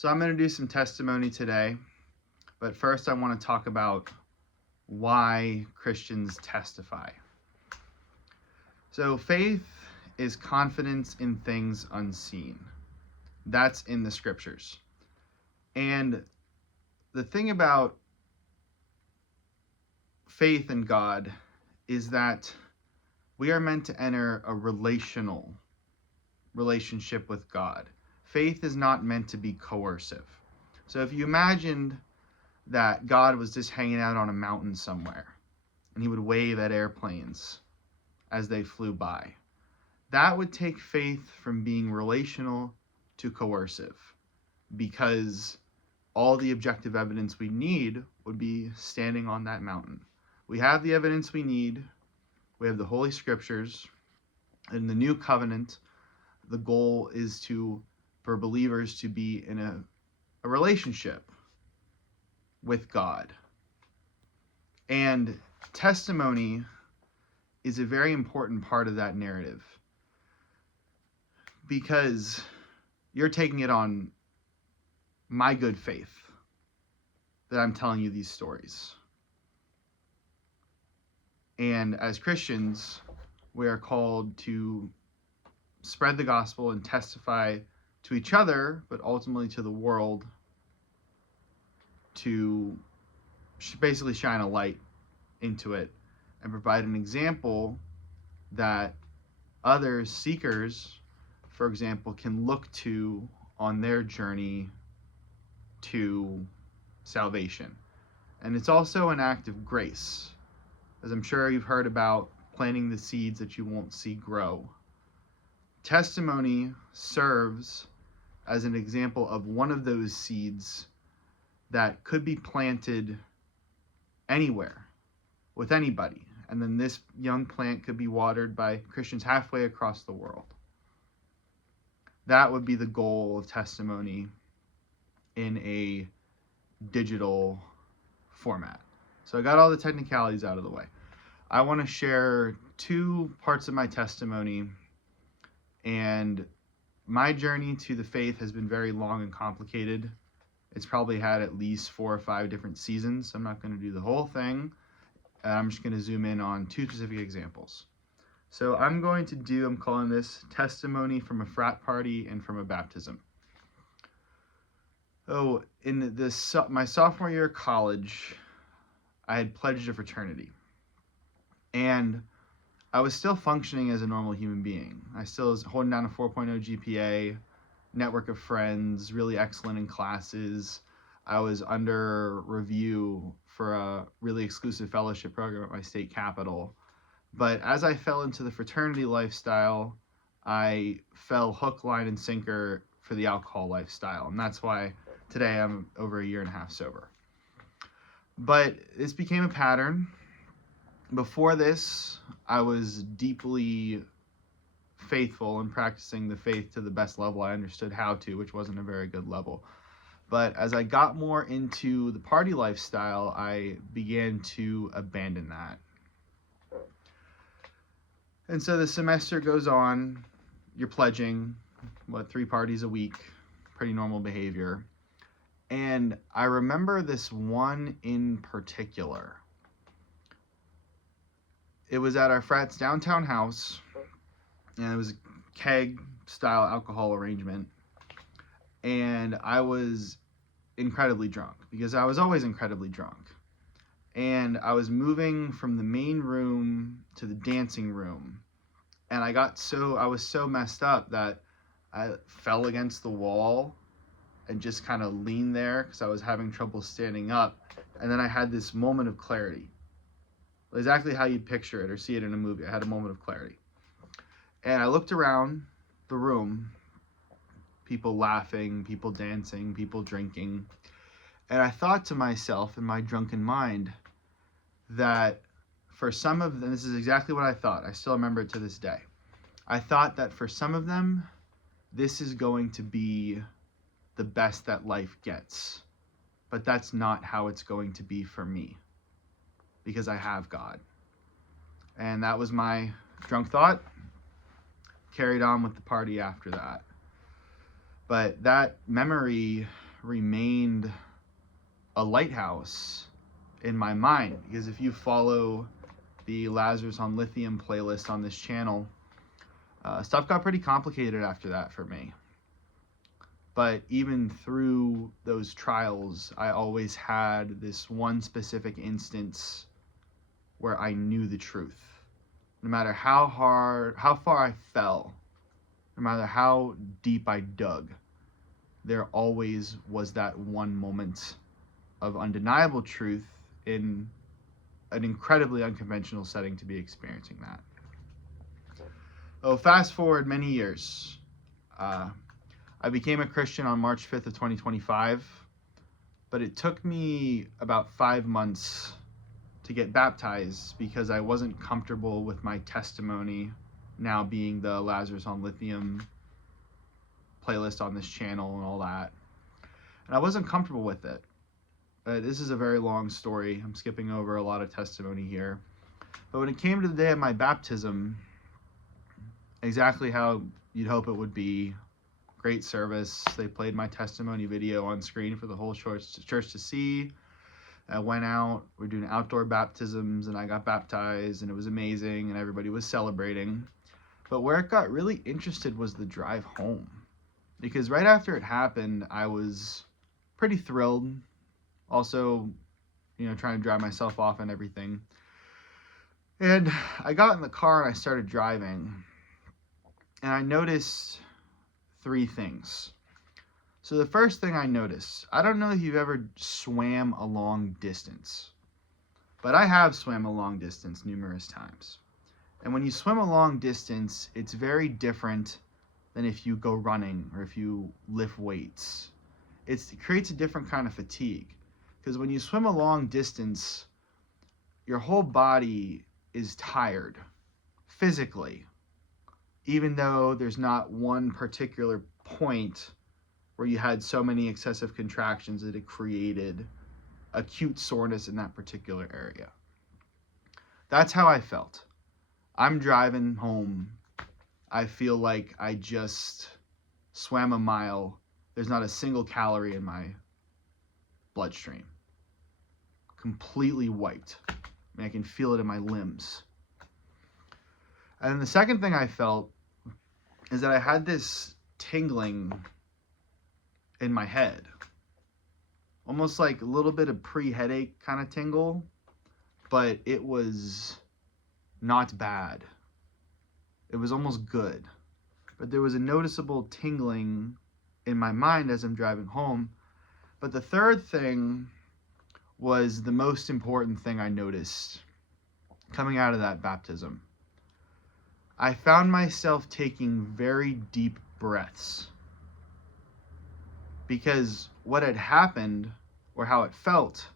So I'm going to do some testimony today, but first I want to talk about why Christians testify. So faith is confidence in things unseen. That's in the scriptures. And the thing about faith in God is that we are meant to enter a relationship with God. Faith is not meant to be coercive. So if you imagined that God was just hanging out on a mountain somewhere and he would wave at airplanes as they flew by, that would take faith from being relational to coercive, because all the objective evidence we need would be standing on that mountain. We have the evidence we need. We have the Holy Scriptures. In the New Covenant, the goal is for believers to be in a relationship with God. And testimony is a very important part of that narrative, because you're taking it on my good faith that I'm telling you these stories. And as Christians, we are called to spread the gospel and testify to each other, but ultimately to the world, to basically shine a light into it and provide an example that other seekers, for example, can look to on their journey to salvation. And it's also an act of grace, as I'm sure you've heard about planting the seeds that you won't see grow. Testimony serves as an example of one of those seeds that could be planted anywhere with anybody. And then this young plant could be watered by Christians halfway across the world. That would be the goal of testimony in a digital format. So I got all the technicalities out of the way. I want to share two parts of my testimony. And my journey to the faith has been very long and complicated. It's probably had at least 4 or 5 different seasons. I'm not going to do the whole thing. I'm just going to zoom in on 2 specific examples. So I'm calling this testimony from a frat party and from a baptism. Oh, in my sophomore year of college, I had pledged a fraternity. And I was still functioning as a normal human being. I still was holding down a 4.0 GPA, network of friends, really excellent in classes. I was under review for a really exclusive fellowship program at my state capital. But as I fell into the fraternity lifestyle, I fell hook, line, and sinker for the alcohol lifestyle. And that's why today I'm over 1.5 years sober. But this became a pattern. Before this, I was deeply faithful in practicing the faith to the best level I understood how to, which wasn't a very good level. But as I got more into the party lifestyle, I began to abandon that. And so the semester goes on, you're pledging, 3 parties a week, pretty normal behavior. And I remember this one in particular. It was at our frat's downtown house, and it was a keg-style alcohol arrangement. And I was incredibly drunk, because I was always incredibly drunk. And I was moving from the main room to the dancing room. And I was so messed up that I fell against the wall and just kind of leaned there because I was having trouble standing up. And then I had this moment of clarity. Exactly how you'd picture it or see it in a movie. I had a moment of clarity. And I looked around the room, people laughing, people dancing, people drinking. And I thought to myself in my drunken mind that for some of them, this is exactly what I thought. I still remember it to this day. I thought that for some of them, this is going to be the best that life gets. But that's not how it's going to be for me, because I have God. And that was my drunk thought. Carried on with the party after that. But that memory remained a lighthouse in my mind, because if you follow the Lazarus on Lithium playlist on this channel, stuff got pretty complicated after that for me. But even through those trials, I always had this one specific instance where I knew the truth. No matter how far I fell, no matter how deep I dug, there always was that one moment of undeniable truth in an incredibly unconventional setting to be experiencing that. So fast forward many years. I became a Christian on March 5th of 2025, but it took me about 5 months to get baptized because I wasn't comfortable with my testimony now being the Lazarus on Lithium playlist on this channel and all that. And I wasn't comfortable with it. This is a very long story. I'm skipping over a lot of testimony here. But when it came to the day of my baptism, exactly how you'd hope it would be. Great service. They played my testimony video on screen for the whole church to see. I went out. We're doing outdoor baptisms, and I got baptized, and it was amazing, and everybody was celebrating. But where it got really interested was the drive home. Because right after it happened, I was pretty thrilled. Also, trying to dry myself off and everything. And I got in the car and I started driving. And I noticed 3 things. So the first thing I noticed, I don't know if you've ever swam a long distance, but I have swam a long distance numerous times. And when you swim a long distance, it's very different than if you go running or if you lift weights. It creates a different kind of fatigue, because when you swim a long distance, your whole body is tired physically, even though there's not one particular point where you had so many excessive contractions that it created acute soreness in that particular area. That's how I felt. I'm driving home. I feel like I just swam a mile. There's not a single calorie in my bloodstream. Completely wiped. I can feel it in my limbs. And the second thing I felt is that I had this tingling in my head. Almost like a little bit of pre-headache kind of tingle, but it was not bad. It was almost good. But there was a noticeable tingling in my mind as I'm driving home. But the third thing was the most important thing I noticed coming out of that baptism. I found myself taking very deep breaths, because what had happened, or how it felt,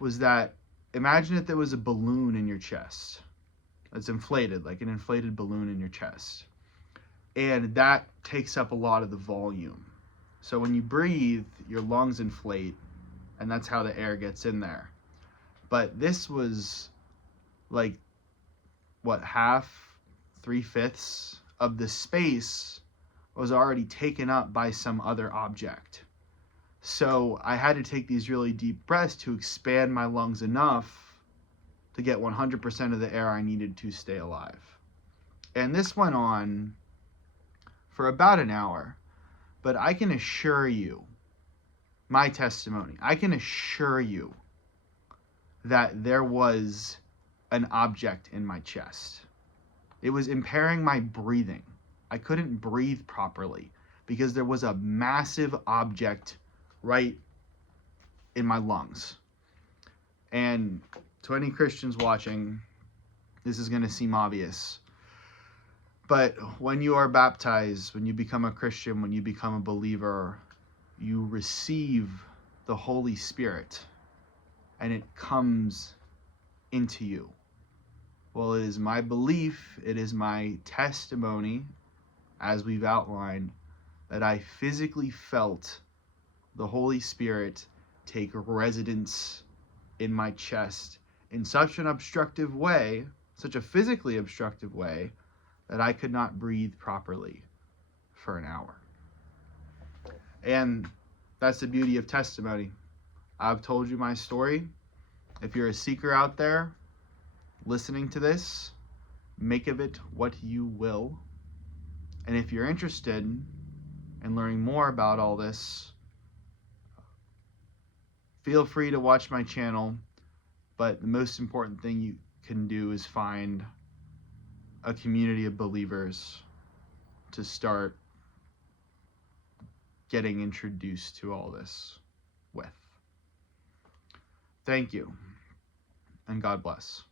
was that, imagine if there was a balloon in your chest. It's inflated, like an inflated balloon in your chest. And that takes up a lot of the volume. So when you breathe, your lungs inflate, and that's how the air gets in there. But this was like, half, 3/5 of the space was already taken up by some other object. So I had to take these really deep breaths to expand my lungs enough to get 100% of the air I needed to stay alive. And this went on for about an hour. But I can assure you, my testimony, I can assure you that there was an object in my chest. It was impairing my breathing. I couldn't breathe properly because there was a massive object right in my lungs. And to any Christians watching, this is going to seem obvious. But when you are baptized, when you become a Christian, when you become a believer, you receive the Holy Spirit and it comes into you. Well, it is my belief, it is my testimony, as we've outlined, that I physically felt the Holy Spirit take residence in my chest in such an obstructive way, such a physically obstructive way, that I could not breathe properly for an hour. And That's the beauty of testimony. I've told you my story. If you're a seeker out there listening to this, make of it what you will. And if you're interested in learning more about all this, feel free to watch my channel. But the most important thing you can do is find a community of believers to start getting introduced to all this with. Thank you, and God bless.